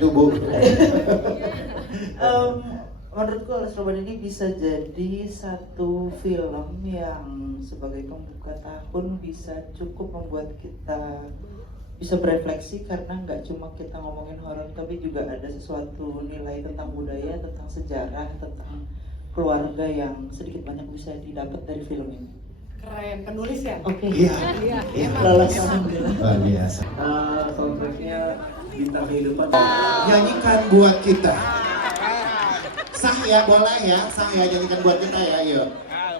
itu Bu. Menurutku Alas Roban ini bisa jadi satu film yang sebagai pembuka tahun bisa cukup membuat kita bisa berefleksi, karena nggak cuma kita ngomongin horor tapi juga ada sesuatu nilai tentang budaya, tentang sejarah, tentang keluarga yang sedikit banyak bisa didapat dari film ini. Keren, penulis ya? Oke. Iya. Lolos alhamdulillah. Luar biasa. Soundtracknya Bintang Kehidupan. Nyanyikan buat kita. Sah ya, boleh ya. Sah ya, nyanyikan buat kita ya, yuk.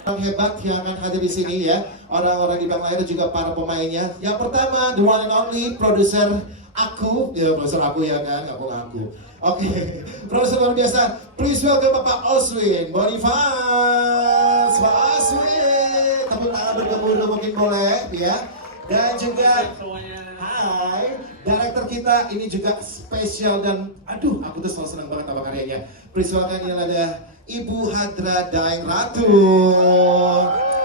Orang hebat yang akan hadir di sini ya. Orang-orang di belakang layar juga para pemainnya. Yang pertama, the one and only produser aku. Ya, produser aku ya kan, nggak boleh aku. Oke, produser luar biasa. Please welcome Bapak Oswin Bonifaz. Pak Oswin. Tepuk tangan bergemuruh mungkin boleh ya. Dan juga hai, director kita ini juga spesial dan aduh, aku tuh selalu senang banget sama karyanya. Please welcome, ini ada Ibu Hadra Daeng Ratu.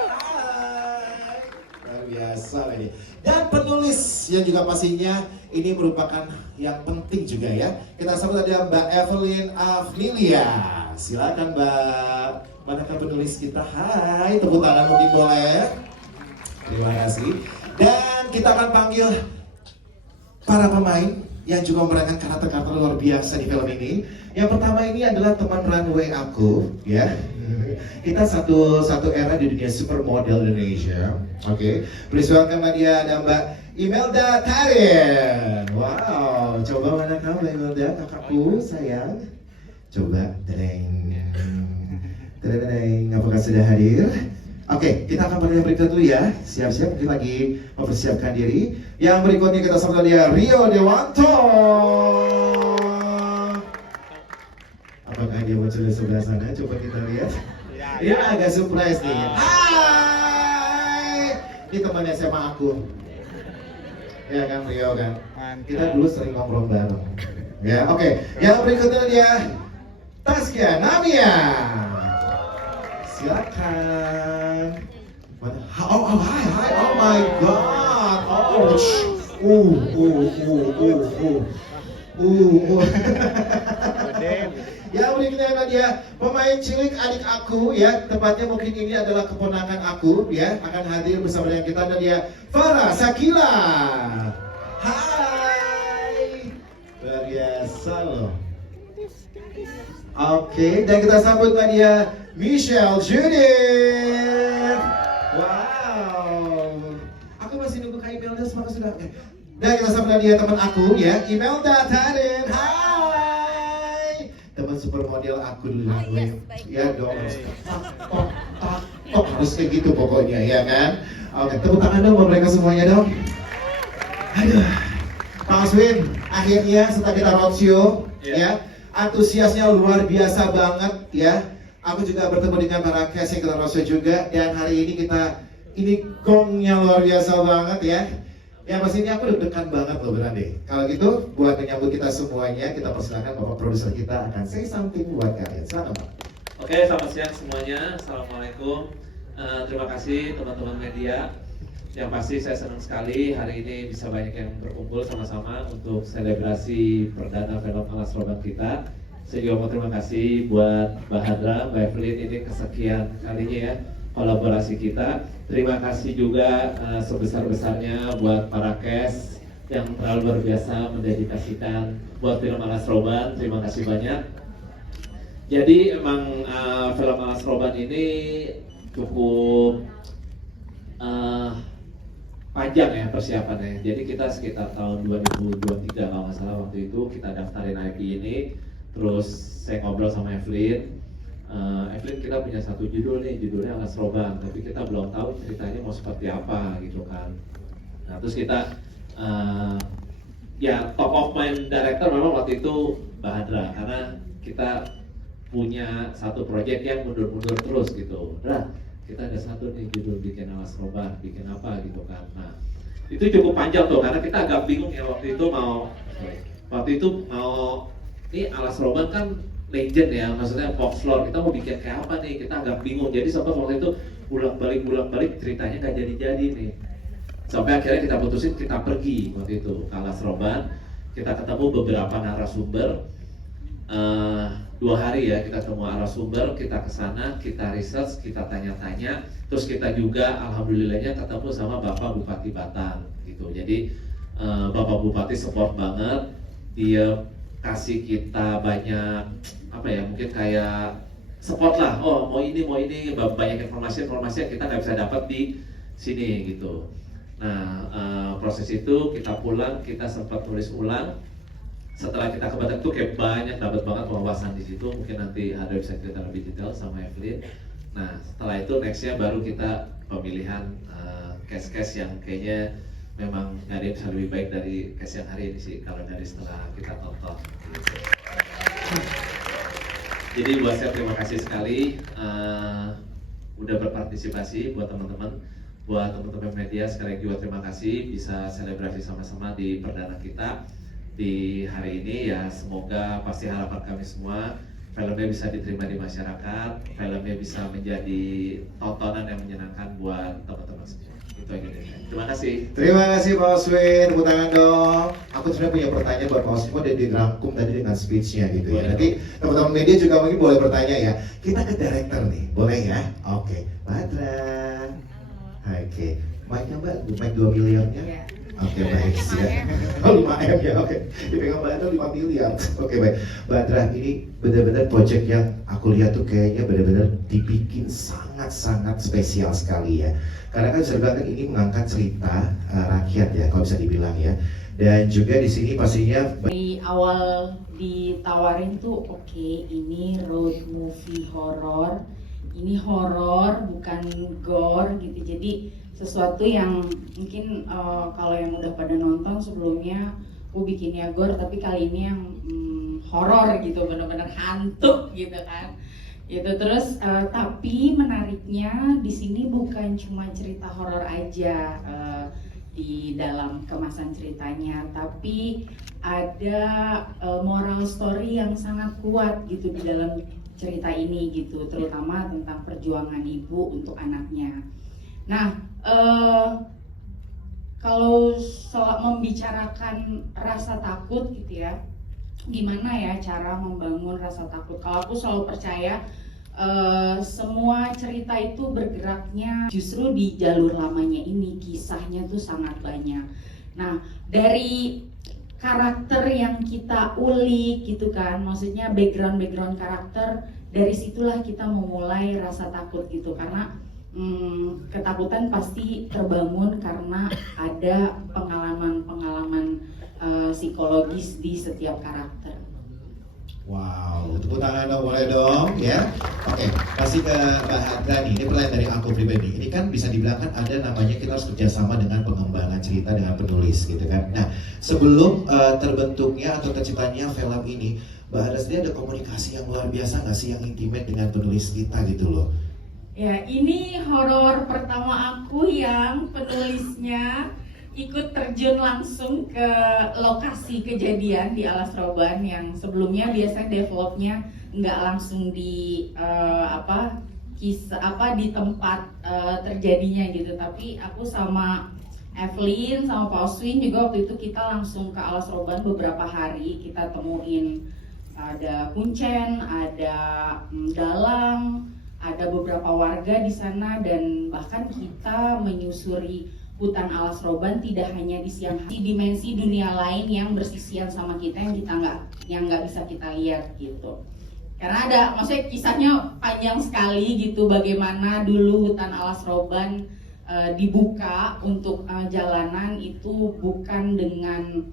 Hai, luar biasa lagi. Dan penulis yang juga pastinya ini merupakan yang penting juga ya. Kita sambut ada Mbak Evelyn Afnilia. Silakan Mbak. Manakah penulis kita? Hai, tepuk tangan mungkin boleh. Terima kasih. Dan kita akan panggil para pemain yang juga memerankan karakter-karakter luar biasa di film ini. Yang pertama ini adalah teman runway aku, ya. Kita satu era di dunia supermodel Indonesia. Oke, please welcome dia ada Mbak Imelda Tarin. Wow, coba mana kamu Imelda, kakakku sayang. Coba, dereng. Apakah sudah hadir? Oke, kita akan pada yang berikut dulu ya. Siap-siap, mungkin lagi mempersiapkan diri. Yang berikutnya kita sambut dia Rio Dewanto. Apakah dia muncul di sebelah sana? Coba kita lihat. Ini agak surprise nih. Hai, ini teman SMA aku. Ya kan Rio kan. Kita dulu sering nongkrong bareng. Ya, oke. Yang berikutnya dia Taskia Namia. Silakan. Oh, hi, oh my god. Ya berikutnya adalah dia pemain cilik adik aku ya, tepatnya mungkin ini adalah keponakan aku ya, akan hadir bersama dengan kita dan dia Farah Sakila. Hai, luar biasa loh. Oke, dan kita sambut dia Michelle Judith. Wow, aku masih nunggu Kak Imelda, semoga sudah. Dan kita sambut dia teman aku ya, Imelda Tarin. Hai, teman supermodel aku dulu. Ya dong, harus kayak gitu pokoknya ya kan. Oke, tepuk tangan dong buat mereka semuanya dong. Aduh, Pak Oswin, akhirnya setelah kita roadshow ya, antusiasnya luar biasa banget ya. Aku juga bertemu dengan para cast yang kita roadshow juga, dan hari ini ini gongnya luar biasa banget ya. Yang pasti ini aku deg-degan banget loh beneran deh. Kalau gitu buat menyambut kita semuanya, kita persilakan Bapak produser kita akan say something buat kalian. Silakan Pak. Oke, selamat siang semuanya. Assalamualaikum. Terima kasih teman-teman media. Yang pasti saya senang sekali hari ini bisa banyak yang berkumpul sama-sama untuk selebrasi perdana film Alas Roban kita. Saya juga mau terima kasih buat Mbak Hadra, Mbak Evelyn, ini kesekian kalinya ya kolaborasi kita. Terima kasih juga sebesar-besarnya buat para cast yang terlalu luar biasa mendedikasikan buat film Alas Roban. Terima kasih banyak. Jadi emang film Alas Roban ini cukup panjang ya persiapannya. Jadi kita sekitar tahun 2023 kalau nggak salah waktu itu kita daftarin IP ini. Terus saya ngobrol sama Evelyn. Evelyn, kita punya satu judul nih, judulnya Alas Roban, tapi kita belum tahu ceritanya mau seperti apa gitu kan. Nah terus kita ya top of mind director memang waktu itu Mbak Hadra, karena kita punya satu proyek yang mundur-mundur terus gitu. Nah kita ada satu nih judul bikin Alas Roban, bikin apa gitu kan. Nah itu cukup panjang tuh, karena kita agak bingung ya waktu itu mau ini Alas Roban kan legend ya, maksudnya folklore, kita mau bikin kayak apa nih, kita agak bingung. Jadi sampai waktu itu bolak-balik ceritanya nggak jadi nih. Sampai akhirnya kita putusin kita pergi waktu itu ke Alas Roban. kita ketemu beberapa narasumber. 2 hari ya kita ketemu narasumber, kita kesana, kita research, kita tanya-tanya, terus kita juga alhamdulillahnya ketemu sama Bapak Bupati Batang gitu. Jadi Bapak Bupati support banget, dia kasih kita banyak apa ya, mungkin kayak support lah. Oh mau ini banyak informasi yang kita nggak bisa dapat di sini gitu. Nah proses itu kita pulang, kita sempat tulis ulang. Setelah kita ke Batak tuh kayak banyak dapat banget wawasan di situ. Mungkin nanti ada bisa cerita lebih detail sama Evelyn. Nah setelah itu nextnya baru kita pemilihan case-case yang kayaknya memang nggak ada yang bisa lebih baik dari case yang hari ini sih kalau dari setelah kita tonton. Jadi buat saya terima kasih sekali udah berpartisipasi. Buat teman-teman media sekali lagi juga terima kasih bisa selebrasi sama-sama di perdana kita di hari ini ya. Semoga pasti harapan kami semua filmnya bisa diterima di masyarakat, filmnya bisa menjadi tontonan yang menyenangkan buat teman-teman semua. Itu aja deh. Terima kasih. Terima kasih Pak Oswin, tepuk tangan dong. Aku sebenarnya punya pertanyaan buat Pak Oswin, udah dirangkum tadi dengan speech-nya gitu ya. Nanti teman-teman media juga mungkin boleh bertanya ya. Kita ke director nih, boleh ya? Oke, Badra. Oke, mic-nya Mbak, mic 2 miliarnya? Oke, baik, siap. Oh 5M ya, oke. Dipegang Mbak Badra 5 miliar. Oke, baik. Badra, ini benar-benar project yang aku lihat tuh kayaknya benar-benar dibikin sangat-sangat spesial sekali ya. Karena kan bisa dibilang ini mengangkat cerita rakyat ya, kalau bisa dibilang ya. Dan juga di sini pastinya dari awal ditawarin tuh oke, ini road movie horor. Ini horor bukan gore gitu. Jadi sesuatu yang mungkin kalau yang udah pada nonton sebelumnya aku bikinnya gore, tapi kali ini yang horor gitu, benar-benar hantu gitu kan. Gitu terus tapi menariknya di sini bukan cuma cerita horor aja di dalam kemasan ceritanya, tapi ada moral story yang sangat kuat gitu di dalam cerita ini gitu, terutama tentang perjuangan ibu untuk anaknya. Nah, kalau membicarakan rasa takut gitu ya, gimana ya cara membangun rasa takut? Kalau aku selalu percaya semua cerita itu bergeraknya justru di jalur lamanya ini, kisahnya tuh sangat banyak. Nah, dari karakter yang kita ulik gitu kan, maksudnya background karakter, dari situlah kita memulai rasa takut gitu, karena ketakutan pasti terbangun karena ada pengalaman psikologis di setiap karakter. wow, tepuk tangan dong, boleh dong ya. Oke, kasih ke Mbak Hadra nih, ini pertanyaan dari aku pribadi. Ini kan bisa dibilang kan ada namanya kita harus kerjasama dengan pengembangan cerita dengan penulis gitu kan. Nah, sebelum terbentuknya atau terciptanya film ini, Mbak Hadra sendiri ada komunikasi yang luar biasa nggak sih, yang intimate dengan penulis kita gitu loh? Ya, ini horor pertama aku yang penulisnya ikut terjun langsung ke lokasi kejadian di Alas Roban, yang sebelumnya biasanya developnya nggak langsung di di tempat terjadinya gitu, tapi aku sama Evelyn sama Pak Oswin juga waktu itu kita langsung ke Alas Roban beberapa hari, kita temuin ada kuncen, ada dalang, ada beberapa warga di sana, dan bahkan kita menyusuri hutan Alas Roban tidak hanya di siang hari, dimensi dunia lain yang bersisian sama kita yang nggak bisa kita lihat gitu. Karena ada, maksudnya kisahnya panjang sekali gitu, bagaimana dulu hutan Alas Roban dibuka untuk jalanan itu bukan dengan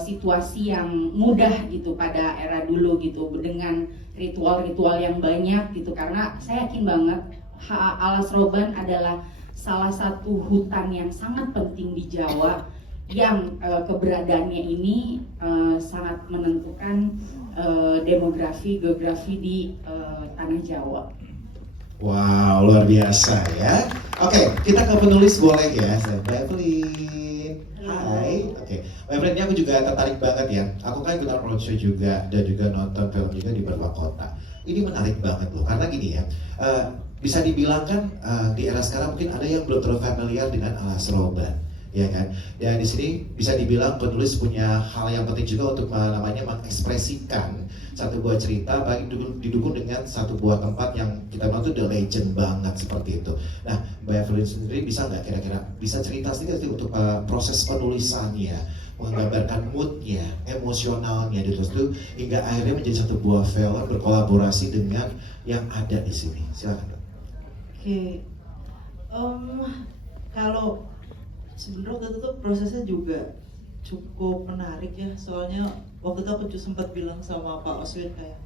situasi yang mudah gitu pada era dulu gitu, dengan ritual-ritual yang banyak gitu. Karena saya yakin banget Alas Roban adalah salah satu hutan yang sangat penting di Jawa, yang keberadaannya ini sangat menentukan demografi, geografi di tanah Jawa. Wow, luar biasa ya. Oke, kita ke penulis boleh ya, Mbak Evelyn. Hai. Oke, Mbak Evelyn, ini aku juga tertarik banget ya. Aku kan ikutan roadshow juga dan juga nonton film juga di beberapa kota. Ini menarik banget loh, karena gini ya. Bisa dibilang kan di era sekarang mungkin ada yang belum terlalu familiar dengan Alas Roban. ya kan? Dan di sini bisa dibilang penulis punya hal yang penting juga untuk namanya mengekspresikan satu buah cerita, baik didukung dengan satu buah tempat yang kita bilang itu the legend banget seperti itu. Nah, Mbak Evelyn sendiri bisa nggak kira-kira bisa cerita sedikit untuk proses penulisannya, menggambarkan moodnya, emosionalnya di terus itu hingga akhirnya menjadi satu buah film berkolaborasi dengan yang ada di sini. Silakan. Oke, kalau sebenarnya waktu itu tuh prosesnya juga cukup menarik ya, soalnya waktu itu aku juga sempat bilang sama Pak Oswin kayak,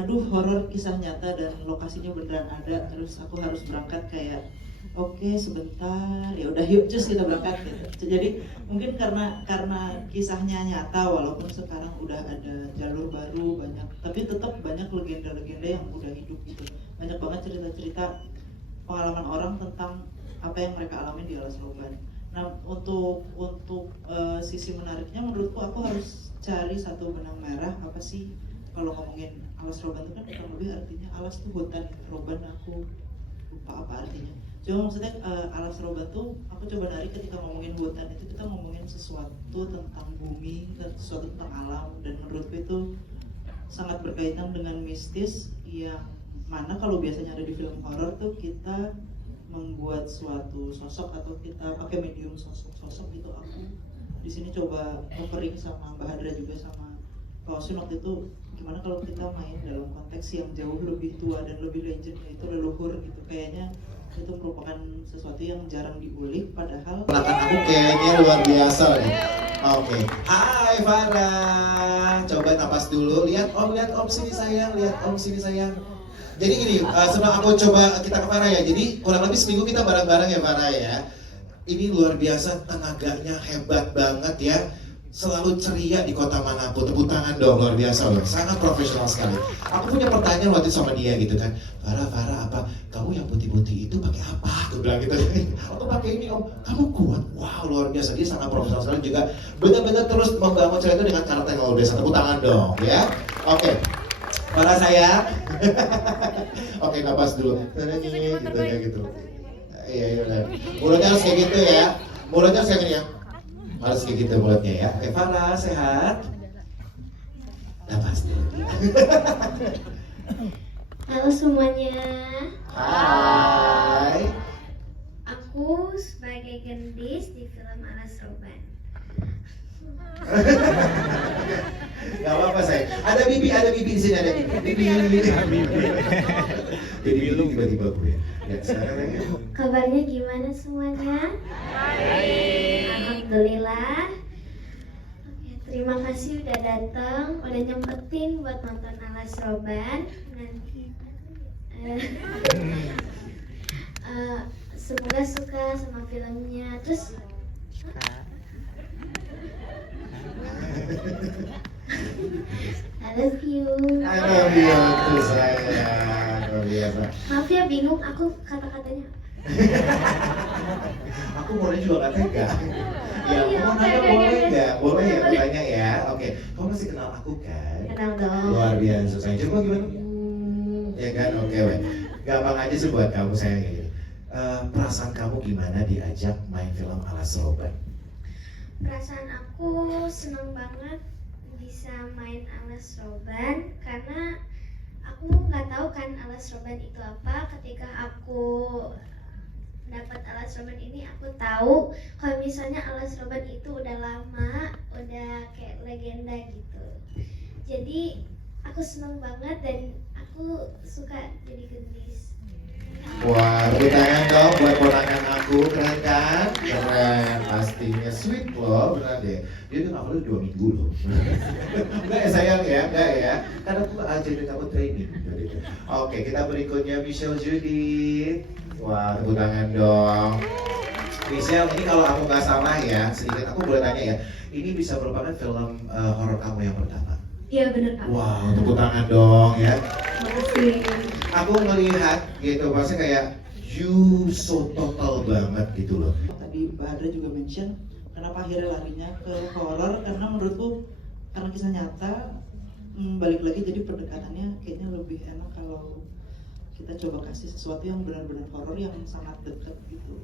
aduh horor kisah nyata dan lokasinya beneran ada, terus aku harus berangkat kayak, oke sebentar, ya udah yuk cus kita berangkat gitu. Jadi mungkin karena kisahnya nyata walaupun sekarang udah ada jalur baru banyak, tapi tetap banyak legenda-legenda yang udah hidup gitu. Banyak banget cerita-cerita pengalaman orang tentang apa yang mereka alami di Alas Roban. Nah, untuk sisi menariknya menurutku aku harus cari satu benang merah apa sih kalau ngomongin Alas Roban itu kan kurang lebih artinya alas tuh hutan, roban aku lupa apa artinya. Cuma maksudnya Alas Roban tuh aku coba narik ketika ngomongin hutan itu kita ngomongin sesuatu tentang bumi dan sesuatu tentang alam, dan menurutku itu sangat berkaitan dengan mistis yang mana kalau biasanya ada di film horor tuh kita membuat suatu sosok atau kita pakai medium sosok gitu. Aku di sini coba offering sama Mbak Hadra juga sama Pak Osin waktu itu, gimana kalau kita main dalam konteks yang jauh lebih tua dan lebih legend, yaitu leluhur gitu. Kayaknya itu merupakan sesuatu yang jarang diulik, padahal Belakang aku kayaknya luar biasa nih. Oke. Hai Farah. Coba napas dulu. Lihat om sini sayang. Lihat om sini sayang. Jadi gini, sebelum aku coba kita ke Farah ya. Jadi kurang lebih seminggu kita bareng-bareng ya Farah ya. Ini luar biasa, tenaganya hebat banget ya. Selalu ceria di kota manapun. Tepuk tangan dong, luar biasa loh. Sangat profesional sekali. Aku punya pertanyaan waktu itu sama dia gitu kan. Farah apa? Kamu yang putih-putih itu pakai apa? Aku bilang gitu. Aku pakai ini om. Kamu kuat. Wow, luar biasa. Dia sangat profesional sekali juga. Benar-benar terus membangun cerita itu dengan karakter yang luar biasa. Tepuk tangan dong ya. Oke. Farah sayang. Oke, napas dulu. Gitu ya gitu. Iya. Mulutnya harus kayak gitu ya. Mulutnya harus kayak gini ya. Harus kayak gitu mulutnya ya. Oke, Farah sehat. Napas dulu. Halo semuanya, Hai. aku sebagai gendis di film Alas Roban. Gak apa-apa saya. Ada bibi di sini ada bibi. Jadi bibi tiba-tiba gue. Ya sekarang ya. Kabarnya gimana semuanya? Baik. Alhamdulillah. Oke, terima kasih udah datang, udah nyempetin buat nonton Alas Roban. Semoga suka sama filmnya. Terus I love you. I love you too sayang. Luar biasa. Maaf ya bingung aku kata-katanya. Aku mau nanya juga gak tega. Ya, iya, mau oke, nanya oke, boleh oke. nggak? Boleh ya, tanya ya. Oke, kamu masih kenal aku kan? Kenal dong. Luar biasa sayang. Coba gimana? Ya kan, oke weh. Gampang aja sih buat kamu sayang kayak gini. Perasaan kamu gimana diajak main film Alas Roban? Perasaan aku seneng banget bisa main Alas Roban karena aku nggak tahu kan Alas Roban itu apa. Ketika aku dapat Alas Roban ini aku tahu kalau misalnya Alas Roban itu udah lama, udah kayak legenda gitu. Jadi aku seneng banget dan aku suka jadi gendis. Wah, tepuk tangan dong buat ponakan aku, keren kan? Keren, pastinya sweet loh, benar deh. Dia tuh nggak perlu 2 minggu loh. Enggak ya sayang ya, enggak ya. Karena aku ajarin kamu training. Oke, kita berikutnya Michelle Judith. Wah, tepuk tangan dong. Michelle, ini kalau aku nggak salah ya, sedikit aku boleh tanya ya. Ini bisa merupakan film horor kamu yang pertama. Iya bener Kak. Wow, tepuk tangan dong ya. Makasih. Aku ngelihat gitu, pasti kayak you so total banget gitu loh. tadi Mbak Hadra juga mention kenapa akhirnya larinya ke horor, karena menurutku karena kisah nyata, balik lagi jadi pendekatannya kayaknya lebih enak kalau kita coba kasih sesuatu yang benar-benar horor yang sangat dekat gitu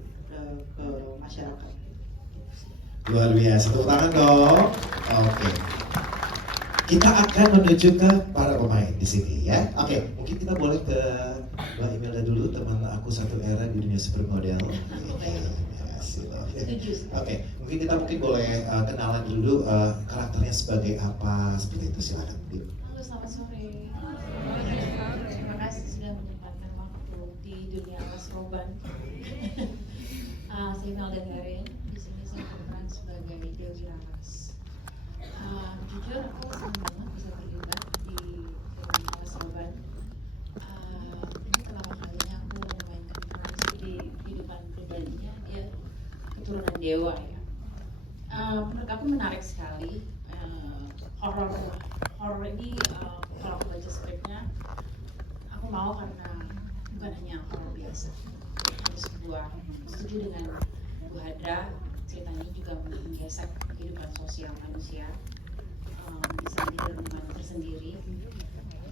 ke masyarakat. Luar biasa, tepuk tangan dong. Oke. Kita akan menuju ke para pemain di sini ya. Oke, mungkin kita boleh ke Mbak Imelda dulu, teman aku satu era di dunia supermodel. Oke, mungkin kita boleh kenalan dulu karakternya sebagai apa seperti itu, silakan. Halo, selamat sore. Terima kasih sudah menyempatkan waktu di dunia Alas Roban. Saya Imelda Garin, di sini saya berperan sebagai Dewi Laras. Jujur aku senang banget bisa terlibat di film Alas Roban. Ini pertama kalinya aku memainkan peran di kehidupan pribadinya, dia keturunan dewa ya. Menurut aku menarik sekali. Horor ini kalau aku baca skripnya, aku mau karena bukan hanya horor biasa. Ada sebuah setuju dengan Bu Hadra, cerita ini juga menggesek kehidupan sosial manusia, bisa menjadi renungan tersendiri.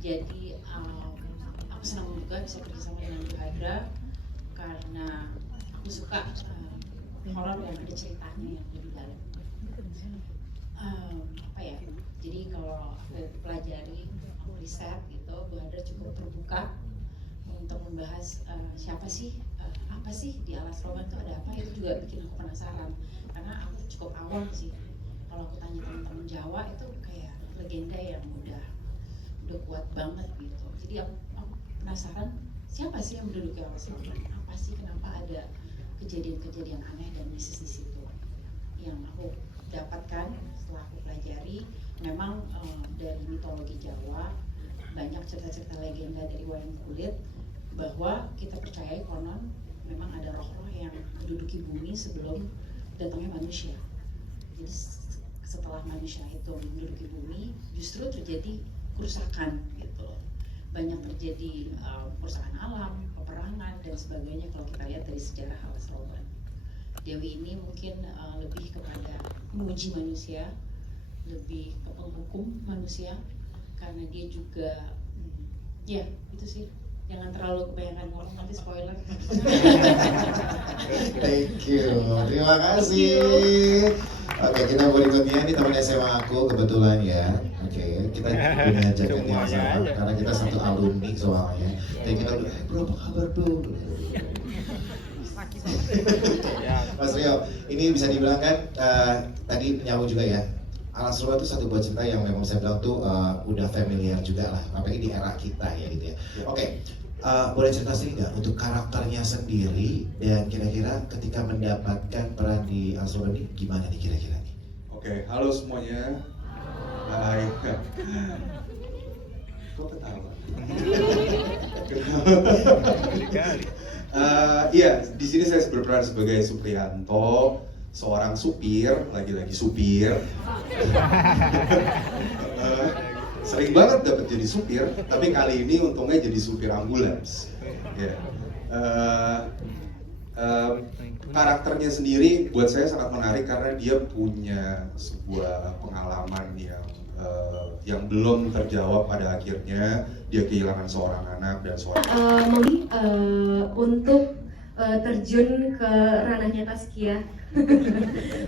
Jadi aku senang juga bisa kerjasama dengan Bu Hadra karena aku suka horor yang ada ceritanya yang lebih dalam. Apa ya? Jadi kalau aku pelajari, aku riset gitu, Bu Hadra cukup terbuka untuk membahas siapa sih, apa sih di Alas Roban itu ada apa, itu juga bikin aku penasaran. Karena aku cukup awam sih, kalau aku tanya teman-teman Jawa itu kayak legenda yang udah kuat banget gitu. Jadi aku penasaran siapa sih yang menduduki Alas Roban, apa sih, kenapa ada kejadian-kejadian aneh dan mistis di situ. Yang aku dapatkan setelah aku pelajari, memang dari mitologi Jawa banyak cerita-cerita legenda dari wayang kulit bahwa kita percaya konon memang ada roh-roh yang menduduki bumi sebelum datangnya manusia. Jadi setelah manusia itu menduduki bumi, justru terjadi kerusakan gitu. Banyak terjadi kerusakan alam, peperangan dan sebagainya kalau kita lihat dari sejarah Alas Roban. Dewi ini mungkin lebih kepada menguji manusia, lebih ke penghukum manusia, karena dia juga ya itu sih, jangan terlalu kebanyakan ngomong nanti spoiler. Thank you, terima kasih. Oke, kita berikutnya ini teman SMA aku kebetulan ya. Oke, kita punya jaket yang sama karena kita satu alumni soalnya. Jadi kita udah, bro apa kabar bro? Mas Rio, ini bisa dibilang kan tadi nyambung juga ya. Alas Roban itu satu buah cerita yang memang saya bilang tuh udah familiar juga lah, apalagi di era kita ya gitu ya. Oke, boleh cerita sedikit nggak untuk karakternya sendiri dan kira-kira ketika mendapatkan peran di Alas Roban ini gimana nih kira-kira nih? Oke, halo semuanya. Hai. Kok ketawa? Iya, di sini saya berperan sebagai Supriyanto, seorang supir, lagi-lagi supir. Sering banget dapat jadi supir, tapi kali ini untungnya jadi supir ambulans. Yeah. Karakternya sendiri buat saya sangat menarik karena dia punya sebuah pengalaman yang belum terjawab pada akhirnya. Dia kehilangan seorang anak dan seorang untuk terjun ke ranahnya Taskia.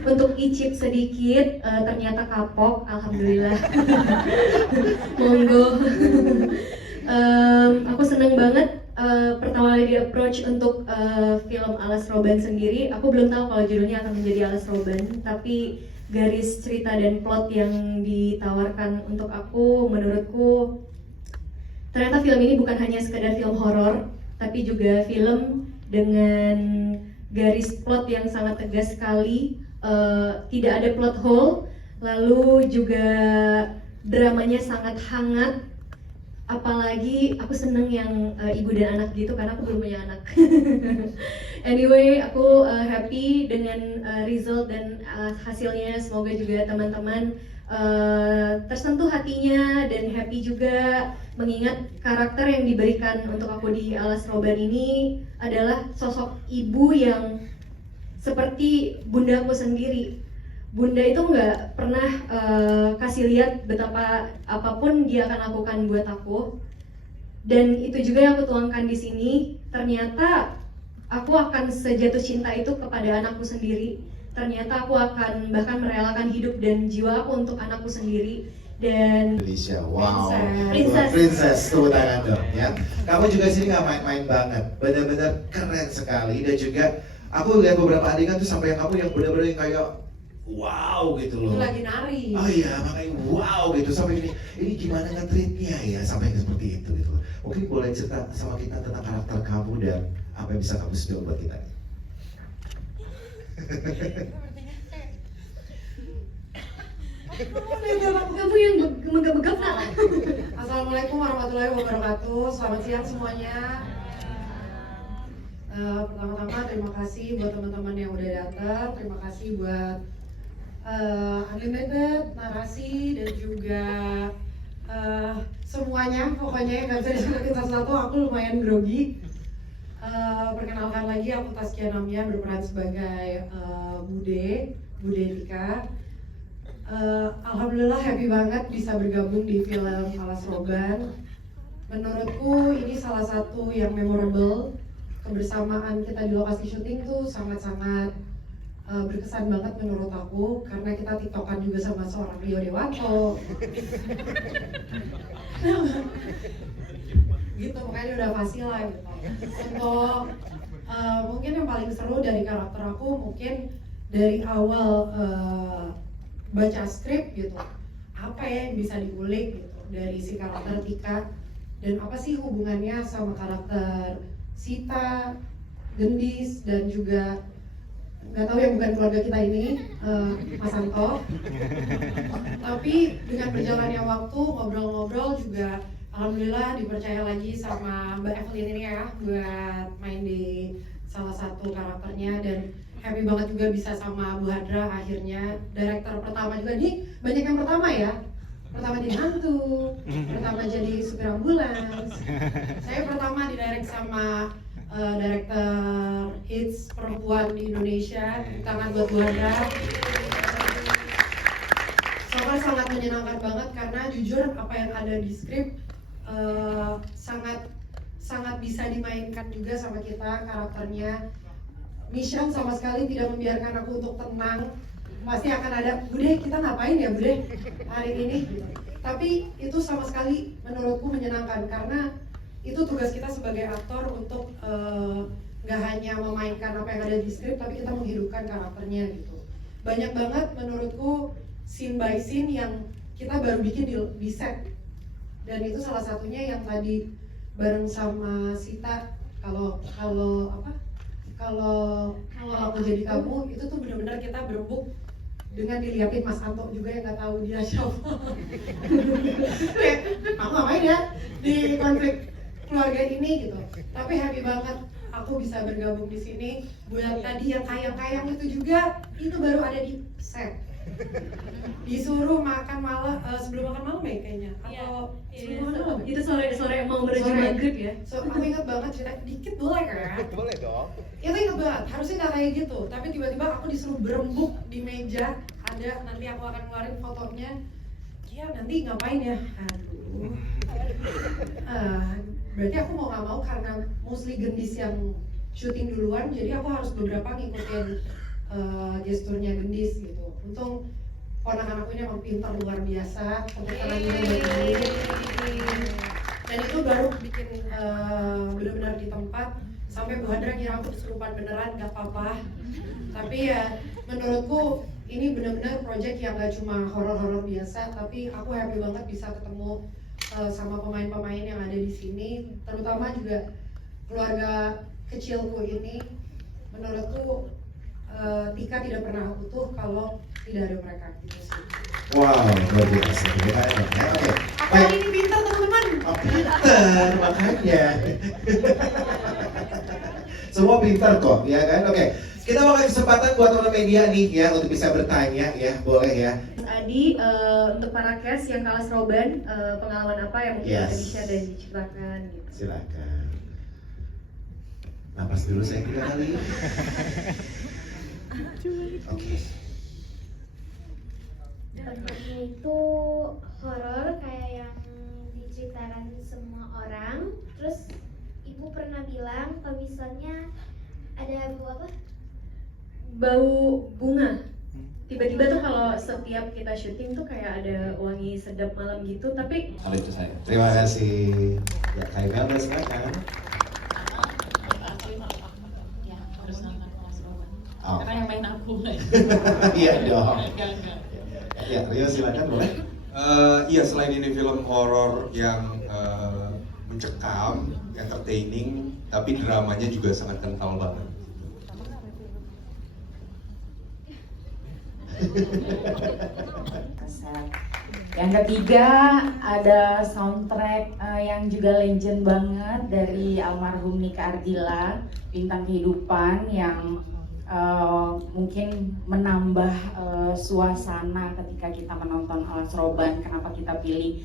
Untuk icip sedikit, ternyata kapok, alhamdulillah. Monggo. Aku seneng banget pertama kali di approach untuk film Alas Roban sendiri. Aku belum tahu kalau judulnya akan menjadi Alas Roban, tapi garis cerita dan plot yang ditawarkan untuk aku, menurutku ternyata film ini bukan hanya sekedar film horor, tapi juga film dengan garis plot yang sangat tegas sekali, tidak ada plot hole, lalu juga dramanya sangat hangat. Apalagi aku seneng yang ibu dan anak gitu karena aku belum punya anak. Anyway, aku happy dengan result dan hasilnya. Semoga juga teman-teman tersentuh hatinya dan happy juga mengingat karakter yang diberikan untuk aku di Alas Roban ini adalah sosok ibu yang seperti bundaku sendiri. Bunda itu nggak pernah kasih lihat betapa apapun dia akan lakukan buat aku, dan itu juga yang aku tuangkan di sini. Ternyata aku akan sejatuh cinta itu kepada anakku sendiri, ternyata aku akan bahkan merelakan hidup dan jiwa aku untuk anakku sendiri. Dan Indonesia, wow, Princess. tepuk tangan dong ya. Kamu juga sini nggak main-main banget, benar-benar keren sekali. Dan juga aku lihat beberapa adegan tuh sampai kamu yang benar-benar kayak wow gitu loh. Itu lagi nari. Oh iya, makanya wow gitu sampai ini gimana nge-treatnya ya sampai seperti itu gitu. Mungkin boleh cerita sama kita tentang karakter kamu dan apa yang bisa kamu spill buat kita nih. kamu yang megap-megap nak. Assalamualaikum warahmatullahi wabarakatuh. Selamat siang semuanya. Pertama-tama terima kasih buat teman-teman yang udah datang. Terima kasih buat Unlimited, Narasi, dan juga semuanya. Pokoknya yang nggak bisa disebutin satu-satu. Aku lumayan grogi. Perkenalkan lagi, aku Taskia Namia berperan sebagai Bude Dika. Alhamdulillah happy banget bisa bergabung di film Alas Roban. Menurutku ini salah satu yang memorable. Kebersamaan kita di lokasi syuting tuh sangat-sangat berkesan banget menurut aku, karena kita tiktokan juga sama seorang Rio Dewanto. Gitu, makanya udah pasti lah gitu. Untuk mungkin yang paling seru dari karakter aku, mungkin dari awal baca skrip gitu, apa ya yang bisa dikulik gitu dari si karakter Tika, dan apa sih hubungannya sama karakter Sita, Gendis, dan juga nggak tahu yang bukan keluarga kita ini, Mas Anto. Tapi dengan berjalannya waktu, ngobrol-ngobrol juga alhamdulillah dipercaya lagi sama Mbak Evelyn ini ya buat main di salah satu karakternya, dan happy banget juga bisa sama Bu Hadra akhirnya, direktur pertama juga. Nih banyak yang pertama ya, pertama jadi hantu, pertama jadi supir ambulans. Saya pertama didirect sama direktur hits perempuan di Indonesia. Tangan buat Bu Hadra. Sangat menyenangkan banget karena jujur apa yang ada di skrip sangat bisa dimainkan juga sama kita karakternya. Michelle sama sekali tidak membiarkan aku untuk tenang. Pasti akan ada, Bude kita ngapain ya Bude hari ini? Tapi itu sama sekali menurutku menyenangkan karena itu tugas kita sebagai aktor untuk nggak hanya memainkan apa yang ada di skrip, tapi kita menghidupkan karakternya gitu. Banyak banget menurutku scene by scene yang kita baru bikin di set, dan itu salah satunya yang tadi bareng sama Sita. Kalau aku jadi kamu, itu tuh benar-benar kita berembuk dengan dilihatin Mas Anto juga yang nggak tahu dia siapa. Kayak aku ngapain ya di konflik keluarga ini gitu. Tapi happy banget aku bisa bergabung di sini. Buat tadi yang kayang-kayang itu juga, itu baru ada di set. Disuruh makan malam sebelum makan malam ya kayaknya, atau sebelum makan malam. Itu sore mau menuju maghrib ya. So aku ingat banget cerita dikit boleh kan? Boleh dong. Itu inget banget, harusnya nggak kayak gitu. Tapi tiba-tiba aku disuruh berembuk di meja. Ada, nanti aku akan ngeluarin fotonya. Ya nanti ngapain ya? Aduh. Berarti aku mau nggak mau karena mostly Gendis yang syuting duluan, jadi aku harus beberapa ngikutin gesturnya Gendis gitu. Untung ponakan aku ini emang pintar luar biasa, tepuk tangan dulu buat Gendis. Dan itu baru bikin benar-benar di tempat. Sampai Bu Hadra kira aku kesurupan beneran, gak apa-apa. Tapi ya menurutku ini benar-benar project yang gak cuma horor-horor biasa, tapi aku happy banget bisa ketemu sama pemain-pemain yang ada di sini, terutama juga keluarga kecilku ini. Menurutku Tika tidak pernah utuh kalau tidak ada mereka gitu sih. Wow, luar biasa. Oke. Apalagi ini pintar teman-teman. Oh, pintar, makanya. Semua pintar kok, ya kan? Oke. Kita mau kasih kesempatan buat teman media nih ya untuk bisa bertanya ya, boleh ya. Adi, untuk para cast yang kalah Roban, pengalaman apa yang mungkin Yes. bisa di-share dan diceritakan gitu. Silakan. Napas dulu saya 3 kali. Oke. Tempatnya itu horor kayak yang diceritakan semua orang. Terus ibu pernah bilang kalau misalnya ada bau bunga. Tiba-tiba tuh kalau setiap kita syuting tuh kayak ada wangi sedap malam gitu, tapi Kalau itu saya. Terima kasih. Ya, Kak Imelda silakan. Ya, harus nonton Alas Roban. Oh. Karena yang main aku. Iya dong. Enggak. Ya, Rio silakan boleh. Iya, selain ini film horor yang mencekam, entertaining, tapi dramanya juga sangat kental banget. Yang ketiga ada soundtrack yang juga legend banget dari almarhum Nika Ardila, Bintang Kehidupan, yang mungkin menambah suasana ketika kita menonton Alas Roban. Kenapa kita pilih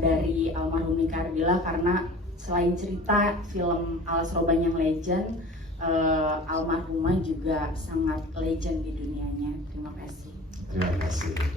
dari almarhum Nika Ardila? Karena selain cerita film Alas Roban yang legend, almarhumah juga sangat legend di dunianya. Terima kasih. Terima kasih.